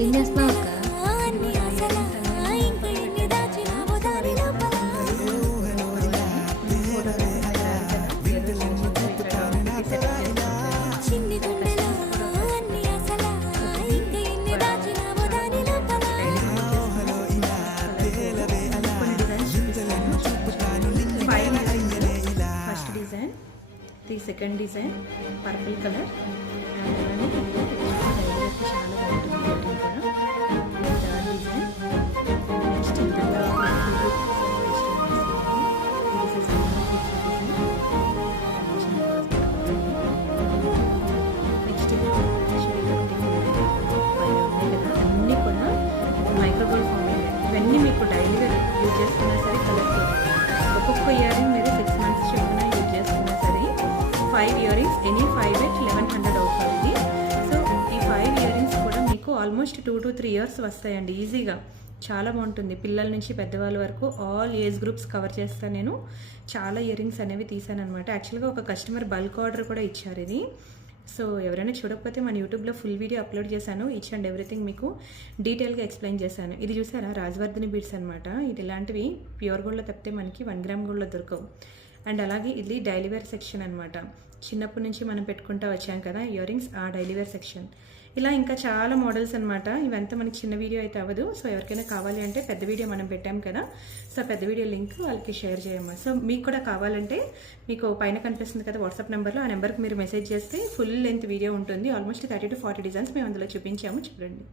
ఏం చేస్తున్నావు అక్క? First design, the second design purple colour and చాలా బాగుంటుంది కూడా. థర్డ్ డిజైన్ నెక్స్ట్ అన్నీ కూడా మైక్రోగోల్డ్ ఫార్మేట్. ఇవన్నీ మీకు డైలీగా యూజ్ చేసుకున్నా సరే కలర్ఫుల్. ఒక్కొక్క ఇయర్ రింగ్ మీరు 6 months చొప్పున యూజ్ చేసుకున్నా సరే 5 ఇయర్ రింగ్స్ ఎనీ 5 at 1100 అవుతుంది. సో ఈ 5 ఇయర్ రింగ్స్ కూడా మీకు ఆల్మోస్ట్ 2 to 3 years వస్తాయండి ఈజీగా. చాలా బాగుంటుంది. పిల్లల నుంచి పెద్దవాళ్ళ వరకు ఆల్ ఏజ్ గ్రూప్స్ కవర్ చేస్తాను నేను. చాలా ఇయర్ రింగ్స్ అనేవి తీసాను అనమాట. యాక్చువల్గా ఒక కస్టమర్ బల్క్ ఆర్డర్ కూడా ఇచ్చారు ఇది. సో ఎవరైనా చూడకపోతే మన యూట్యూబ్లో ఫుల్ వీడియో అప్లోడ్ చేశాను. ఈచ్ అండ్ ఎవ్రీథింగ్ మీకు డీటెయిల్గా ఎక్స్ప్లెయిన్ చేశాను. ఇది చూసారా రాజవర్ధిని బీడ్స్ అనమాట. ఇది ఇలాంటివి ప్యూర్ గోల్డ్లో తప్పితే మనకి 1 gram గోల్డ్లో దొరకవు. అండ్ అలాగే ఇది డైలీ వేర్ సెక్షన్ అనమాట. చిన్నప్పటి నుంచి మనం పెట్టుకుంటూ వచ్చాం కదా ఇయర్ రింగ్స్, ఆ డైలీ వేర్ సెక్షన్. ఇలా ఇంకా చాలా మోడల్స్ అనమాట. ఇవంతా మనకి చిన్న వీడియో అయితే అవ్వదు. సో ఎవరికైనా కావాలి అంటే పెద్ద వీడియో మనం పెట్టాం కదా, సో పెద్ద వీడియో లింక్ వాళ్ళకి షేర్ చేయమ్మా. సో మీకు కూడా కావాలంటే మీకు పైన కనిపిస్తుంది కదా వాట్సాప్ నెంబర్లో, ఆ నెంబర్కి మీరు మెసేజ్ చేస్తే ఫుల్ లెంత్ వీడియో ఉంటుంది. ఆల్మోస్ట్ 30 to 40 డిజైన్స్ మేము అందులో చూపించాము, చూడండి.